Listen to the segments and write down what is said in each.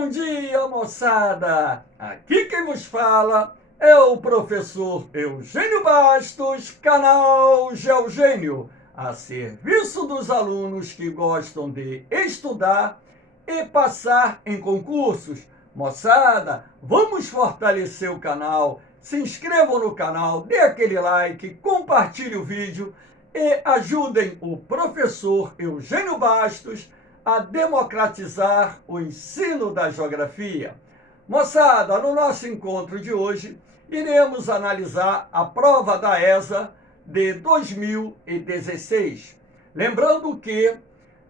Bom dia, moçada! Aqui quem vos fala é o professor Eugênio Bastos, canal Geogênio, a serviço dos alunos que gostam de estudar e passar em concursos. Moçada, vamos fortalecer o canal, se inscrevam no canal, dê aquele like, compartilhe o vídeo e ajudem o professor Eugênio Bastos a democratizar o ensino da geografia. Moçada, no nosso encontro de hoje, iremos analisar a prova da ESA de 2016. Lembrando que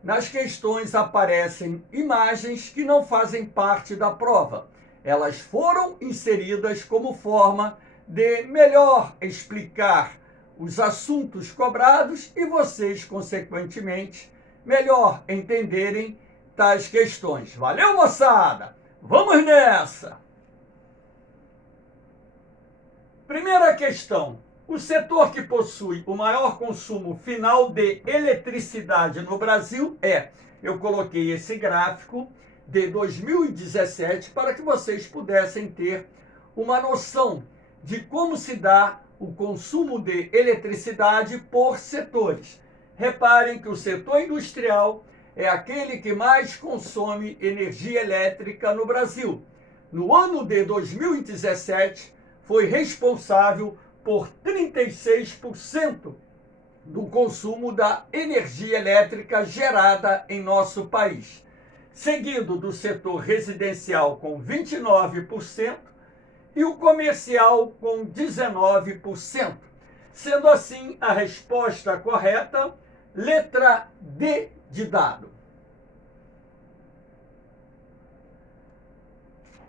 nas questões aparecem imagens que não fazem parte da prova. Elas foram inseridas como forma de melhor explicar os assuntos cobrados e vocês, consequentemente, melhor entenderem tais questões. Valeu, moçada? Vamos nessa! Primeira questão. O setor que possui o maior consumo final de eletricidade no Brasil é... Eu coloquei esse gráfico de 2017 para que vocês pudessem ter uma noção de como se dá o consumo de eletricidade por setores. Reparem que o setor industrial é aquele que mais consome energia elétrica no Brasil. No ano de 2017, foi responsável por 36% do consumo da energia elétrica gerada em nosso país, seguido do setor residencial com 29% e o comercial com 19%. Sendo assim, a resposta correta, letra D de dado.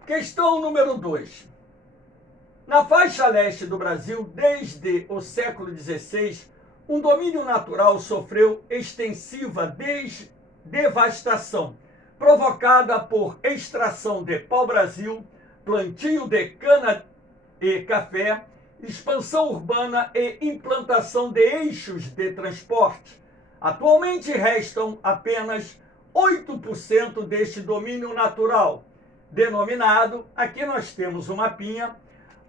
Questão número 2. Na faixa leste do Brasil, desde o século XVI, um domínio natural sofreu extensiva devastação, provocada por extração de pau-brasil, plantio de cana e café, expansão urbana e implantação de eixos de transporte. Atualmente restam apenas 8% deste domínio natural, denominado, aqui nós temos um mapinha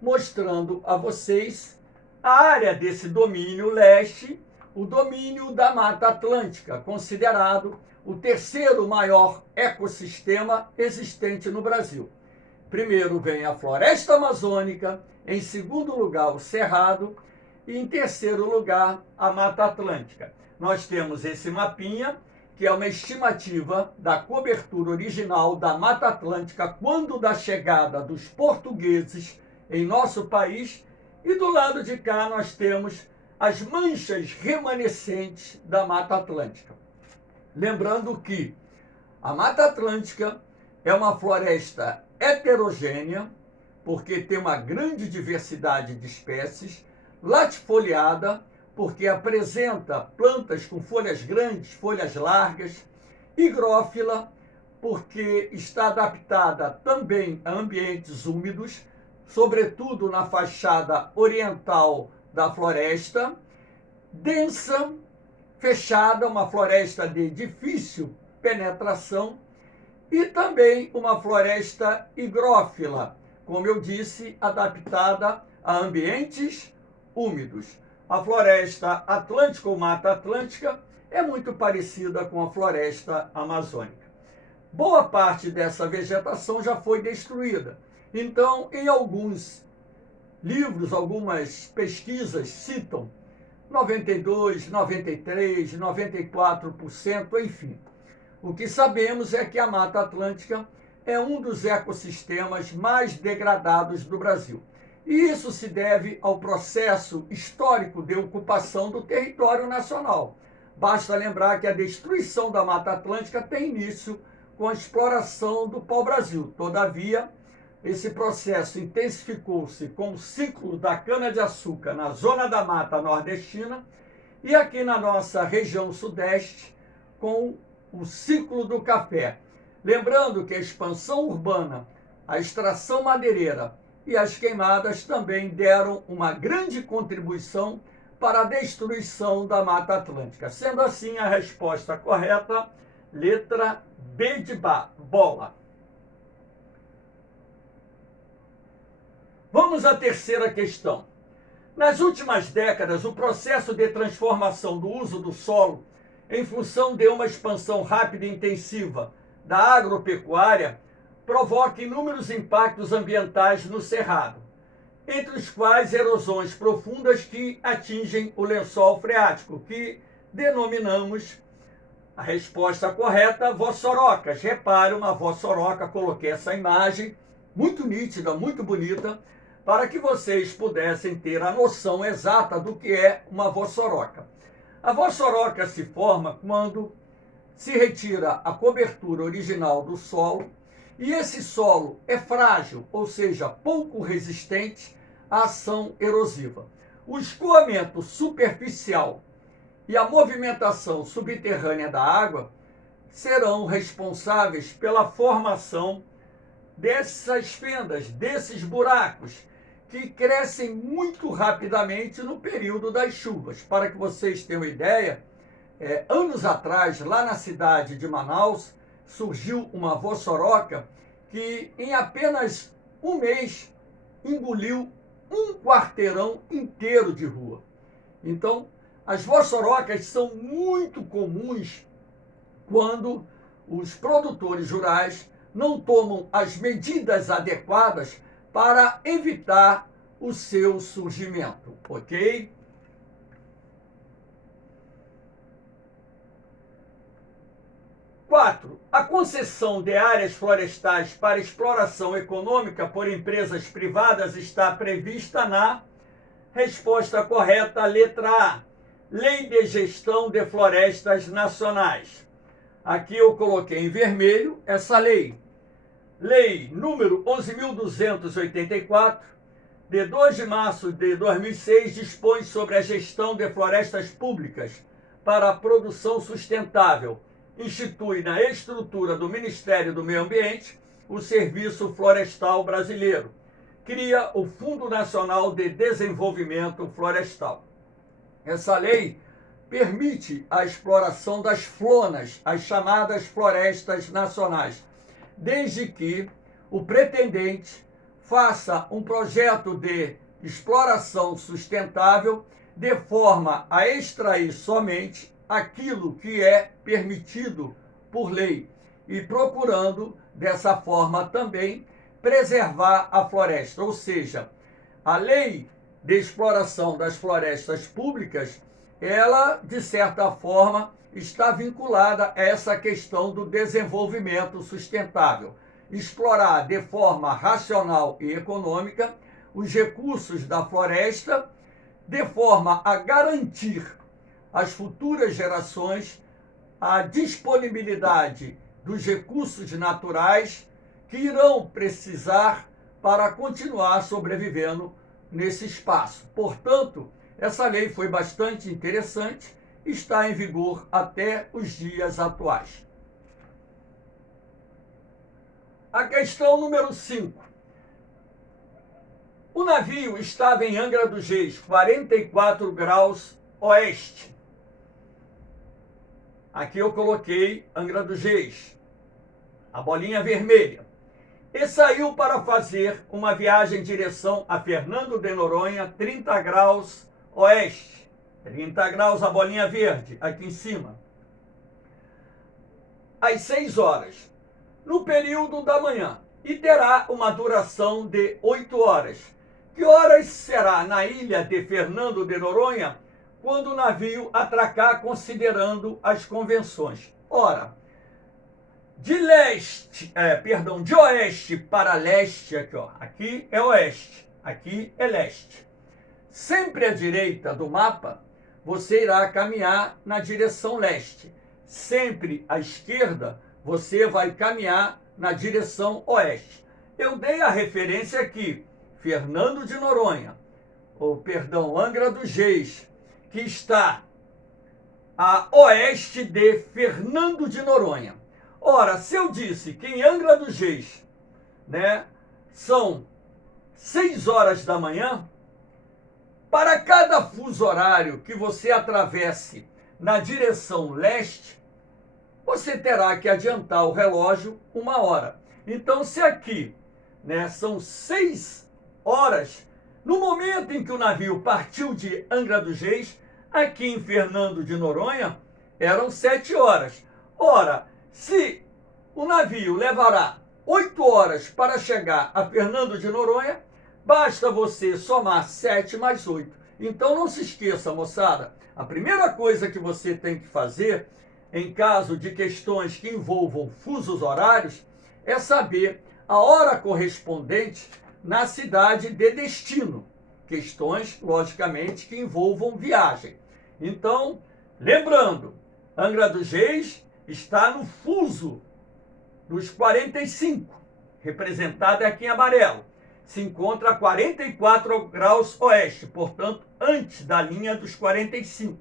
mostrando a vocês a área desse domínio leste, o domínio da Mata Atlântica, considerado o terceiro maior ecossistema existente no Brasil. Primeiro vem a floresta amazônica, em segundo lugar o cerrado e em terceiro lugar a Mata Atlântica. Nós temos esse mapinha, que é uma estimativa da cobertura original da Mata Atlântica quando da chegada dos portugueses em nosso país, e do lado de cá nós temos as manchas remanescentes da Mata Atlântica. Lembrando que a Mata Atlântica é uma floresta heterogênea, porque tem uma grande diversidade de espécies, latifoliada, porque apresenta plantas com folhas grandes, folhas largas, higrófila, porque está adaptada também a ambientes úmidos, sobretudo na fachada oriental da floresta, densa, fechada, uma floresta de difícil penetração, e também uma floresta higrófila, como eu disse, adaptada a ambientes úmidos. A floresta atlântica ou Mata Atlântica é muito parecida com a floresta amazônica. Boa parte dessa vegetação já foi destruída. Então, em alguns livros, algumas pesquisas citam 92%, 93%, 94%, enfim. O que sabemos é que a Mata Atlântica é um dos ecossistemas mais degradados do Brasil. E isso se deve ao processo histórico de ocupação do território nacional. Basta lembrar que a destruição da Mata Atlântica tem início com a exploração do pau-brasil. Todavia, esse processo intensificou-se com o ciclo da cana-de-açúcar na zona da Mata Nordestina e aqui na nossa região sudeste com o ciclo do café. Lembrando que a expansão urbana, a extração madeireira e as queimadas também deram uma grande contribuição para a destruição da Mata Atlântica. Sendo assim, a resposta correta, letra B de bola. Vamos à terceira questão. Nas últimas décadas, o processo de transformação do uso do solo, em função de uma expansão rápida e intensiva da agropecuária, provoca inúmeros impactos ambientais no cerrado, entre os quais erosões profundas que atingem o lençol freático, que denominamos a resposta correta, vossorocas. Repare, uma vossoroca, coloquei essa imagem muito nítida, muito bonita, para que vocês pudessem ter a noção exata do que é uma vossoroca. A vossoroca se forma quando se retira a cobertura original do solo e esse solo é frágil, ou seja, pouco resistente à ação erosiva. O escoamento superficial e a movimentação subterrânea da água serão responsáveis pela formação dessas fendas, desses buracos, que crescem muito rapidamente no período das chuvas. Para que vocês tenham ideia, anos atrás, lá na cidade de Manaus, surgiu uma vossoroca que em apenas um mês engoliu um quarteirão inteiro de rua. Então, as vossorocas são muito comuns quando os produtores rurais não tomam as medidas adequadas para evitar o seu surgimento, ok? Quatro, a concessão de áreas florestais para exploração econômica por empresas privadas está prevista na resposta correta, letra A, Lei de Gestão de Florestas Nacionais. Aqui eu coloquei em vermelho essa lei. Lei número 11.284, de 2 de março de 2006, dispõe sobre a gestão de florestas públicas para a produção sustentável. Institui na estrutura do Ministério do Meio Ambiente o Serviço Florestal Brasileiro. Cria o Fundo Nacional de Desenvolvimento Florestal. Essa lei permite a exploração das flonas, as chamadas florestas nacionais, desde que o pretendente faça um projeto de exploração sustentável de forma a extrair somente aquilo que é permitido por lei e procurando, dessa forma também, preservar a floresta. Ou seja, a lei de exploração das florestas públicas, ela, de certa forma, está vinculada a essa questão do desenvolvimento sustentável. Explorar de forma racional e econômica os recursos da floresta, de forma a garantir às futuras gerações a disponibilidade dos recursos naturais que irão precisar para continuar sobrevivendo nesse espaço. Portanto, essa lei foi bastante interessante, está em vigor até os dias atuais. A questão número 5. O navio estava em Angra dos Reis, 44 graus oeste. Aqui eu coloquei Angra dos Reis, a bolinha vermelha. E saiu para fazer uma viagem em direção a Fernando de Noronha, 30 graus oeste. 30 graus, a bolinha verde, aqui em cima. Às 6 horas, no período da manhã, e terá uma duração de 8 horas. Que horas será na ilha de Fernando de Noronha quando o navio atracar, considerando as convenções? Ora, de oeste para leste, aqui é oeste, aqui é leste. Sempre à direita do mapa, você irá caminhar na direção leste. Sempre à esquerda, você vai caminhar na direção oeste. Eu dei a referência aqui, Fernando de Noronha, Angra dos Reis, que está a oeste de Fernando de Noronha. Ora, se eu disse que em Angra dos Reis, são 6 horas da manhã, para cada fuso horário que você atravesse na direção leste, você terá que adiantar o relógio 1 hora. Então, se aqui são 6 horas. No momento em que o navio partiu de Angra dos Reis, aqui em Fernando de Noronha, eram 7 horas. Ora, se o navio levará 8 horas para chegar a Fernando de Noronha, basta você somar 7 mais 8. Então não se esqueça, moçada, a primeira coisa que você tem que fazer, em caso de questões que envolvam fusos horários, é saber a hora correspondente na cidade de destino. Questões, logicamente, que envolvam viagem. Então, lembrando, Angra dos Reis está no fuso dos 45, representado aqui em amarelo. Se encontra a 44 graus oeste, portanto, antes da linha dos 45.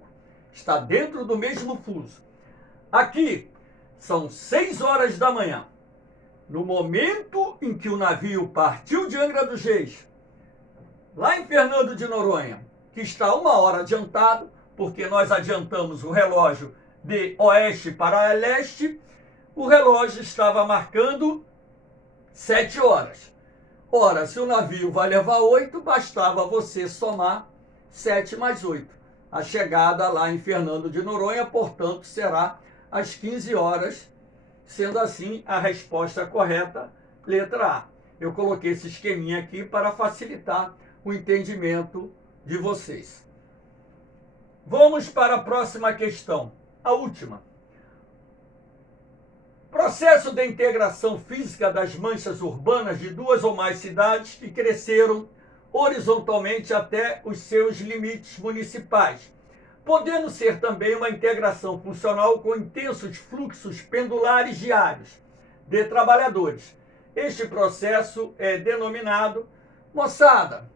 Está dentro do mesmo fuso. Aqui são 6 horas da manhã. No momento em que o navio partiu de Angra dos Reis, lá em Fernando de Noronha, que está 1 hora adiantado, porque nós adiantamos o relógio de oeste para leste, o relógio estava marcando 7 horas. Ora, se o navio vai levar 8, bastava você somar 7 mais 8. A chegada lá em Fernando de Noronha, portanto, será às 15 horas, sendo assim a resposta correta, letra A. Eu coloquei esse esqueminha aqui para facilitar o entendimento de vocês. Vamos para a próxima questão, a última. Processo de integração física das manchas urbanas de 2 ou mais cidades que cresceram horizontalmente até os seus limites municipais, podendo ser também uma integração funcional com intensos fluxos pendulares diários de trabalhadores. Este processo é denominado, moçada,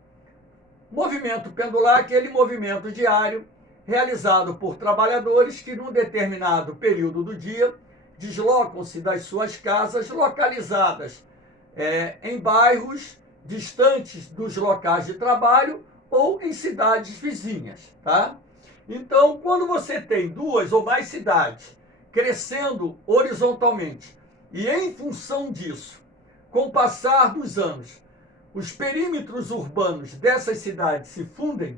movimento pendular, aquele movimento diário realizado por trabalhadores que, num determinado período do dia, deslocam-se das suas casas localizadas em bairros distantes dos locais de trabalho ou em cidades vizinhas, tá? Então, quando você tem 2 ou mais cidades crescendo horizontalmente e em função disso, com o passar dos anos, os perímetros urbanos dessas cidades se fundem,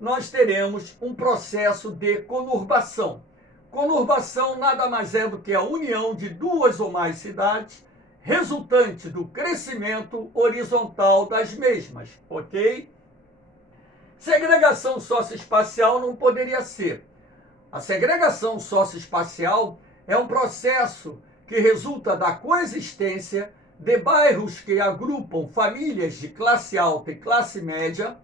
nós teremos um processo de conurbação. Conurbação nada mais é do que a união de 2 ou mais cidades, resultante do crescimento horizontal das mesmas, ok? Segregação socioespacial não poderia ser. A segregação socioespacial é um processo que resulta da coexistência de bairros que agrupam famílias de classe alta e classe média,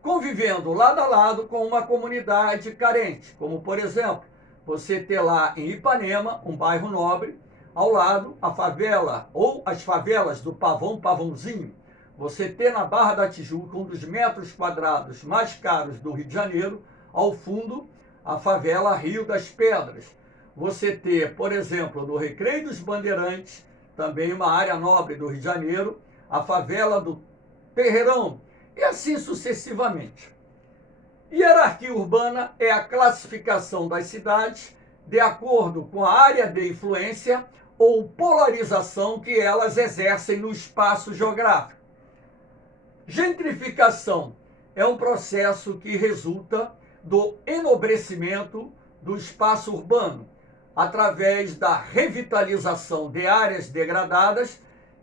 convivendo lado a lado com uma comunidade carente, como, por exemplo, você ter lá em Ipanema, um bairro nobre, ao lado a favela ou as favelas do Pavão, Pavãozinho. Você ter na Barra da Tijuca, um dos metros quadrados mais caros do Rio de Janeiro, ao fundo, a favela Rio das Pedras. Você ter, por exemplo, no Recreio dos Bandeirantes, também uma área nobre do Rio de Janeiro, a favela do Terreirão, e assim sucessivamente. Hierarquia urbana é a classificação das cidades de acordo com a área de influência ou polarização que elas exercem no espaço geográfico. Gentrificação é um processo que resulta do enobrecimento do espaço urbano, através da revitalização de áreas degradadas,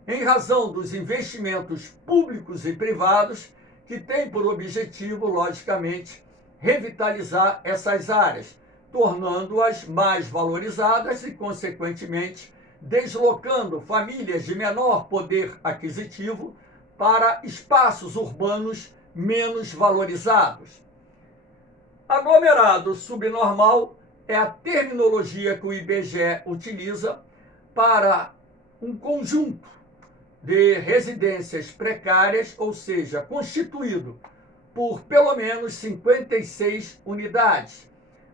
em razão dos investimentos públicos e privados, que tem por objetivo, logicamente, revitalizar essas áreas, tornando-as mais valorizadas e, consequentemente, deslocando famílias de menor poder aquisitivo para espaços urbanos menos valorizados. Aglomerado subnormal é a terminologia que o IBGE utiliza para um conjunto de residências precárias, ou seja, constituído por pelo menos 56 unidades.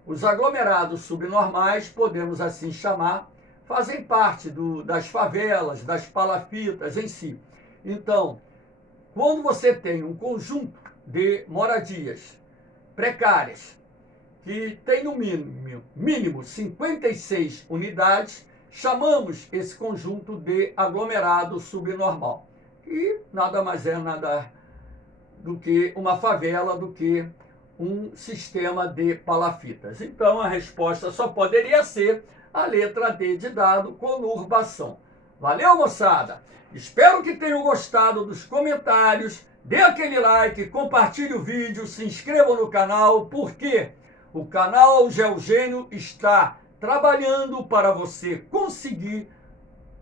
Os aglomerados subnormais, podemos assim chamar, fazem parte das favelas, das palafitas em si. Então, quando você tem um conjunto de moradias precárias, que tem no mínimo 56 unidades, chamamos esse conjunto de aglomerado subnormal. E nada mais é, nada do que uma favela, do que um sistema de palafitas. Então a resposta só poderia ser a letra D de dado, conurbação. Valeu, moçada? Espero que tenham gostado dos comentários. Dê aquele like, compartilhe o vídeo, se inscreva no canal, porque o canal GeoGênio está trabalhando para você conseguir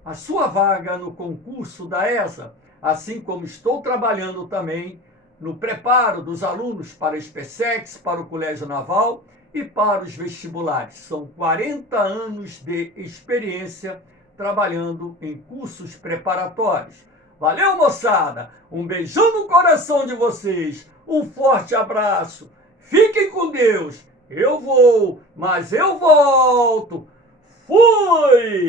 a sua vaga no concurso da ESA, assim como estou trabalhando também no preparo dos alunos para a SpaceX, para o Colégio Naval e para os vestibulares. São 40 anos de experiência trabalhando em cursos preparatórios. Valeu, moçada! Um beijão no coração de vocês, um forte abraço, fiquem com Deus, eu vou, mas eu volto, fui!